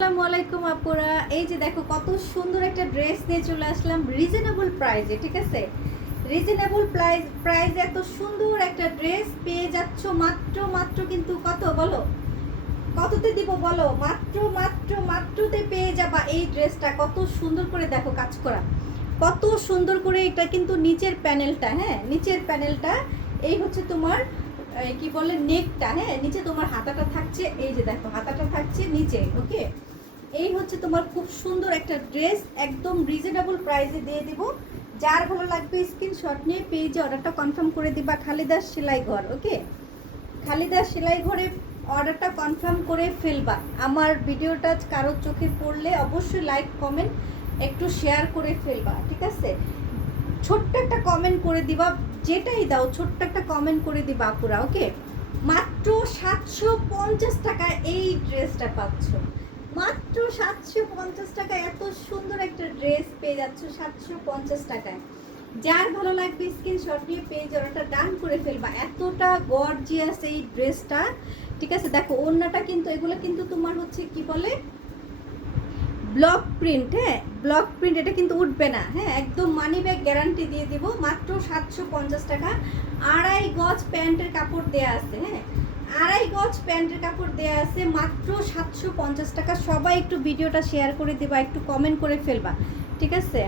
আসসালামু আলাইকুম আপুরা, এই যে দেখো কত সুন্দর একটা ড্রেস নিয়ে চলে আসলাম রিজনেবল প্রাইসে। ঠিক আছে, রিজনেবল প্রাইসে এত সুন্দর একটা ড্রেস পেয়ে যাচ্ছ মাত্র মাত্র কিন্তু কত বলো, কততে দিব বলো, মাত্র মাত্র মাত্রতে পেয়ে যাবা এই ড্রেসটা। কত সুন্দর করে দেখো কাজ করা, কত সুন্দর করে। এটা কিন্তু নিচের প্যানেলটা, হ্যাঁ নিচের প্যানেলটা, এই হচ্ছে তোমার কি বলে নেকটা, হ্যাঁ নিচে তোমার হাতাটা থাকছে, এই যে দেখো হাতাটা থাকছে নিচে। ওকে, এই হচ্ছে তোমার খুব সুন্দর একটা ড্রেস, একদম রিজনেবল প্রাইসে দিয়ে দিব। যার ভালো লাগবে স্ক্রিনশট নিয়ে পেজে অর্ডারটা কনফার্ম করে দিবা। খালিদাস সেলাই ঘর, ওকে খালিদাস সেলাই ঘরে অর্ডারটা কনফার্ম করে ফেলবা। আমার ভিডিওটা কারোর চোখে পড়লে অবশ্যই লাইক কমেন্ট একটু শেয়ার করে ফেলবা। ঠিক আছে, ছোট্ট একটা কমেন্ট করে দিবা, যেটাই দাও ছোট্ট একটা কমেন্ট করে দিবা আপুরা। ওকে, মাত্র 750 টাকায় এই ড্রেসটা পাচ্ছ, মাত্র 750 টাকায় এত সুন্দর একটা ড্রেস পেয়ে যাচ্ছ 750 টাকায়। যার ভালো লাগবে স্ক্রিনশট নিয়ে পেজ অর্ডারটা ডান করে ফেলবা। এতটা গর্জিয়াস এই ড্রেসটা। ঠিক আছে, দেখো ওড়নাটা কিন্তু, এগুলো কিন্তু তোমার হচ্ছে কি বলে ব্লক প্রিন্ট, হ্যাঁ ব্লক প্রিন্ট, এটা কিন্তু উঠবে না, হ্যাঁ একদম মানি ব্যাগ গ্যারান্টি দিয়ে দিব। মাত্র 750 টাকা। 2.5 গজ প্যান্টের কাপড় দেয়া আছে, হ্যাঁ 2.5 গজ প্যান্টের কাপড় দেয়া আছে, মাত্র 750 টাকা। সবাই একটু ভিডিওটা শেয়ার করে দিবা, একটু কমেন্ট করে ফেলবা। ঠিক আছে।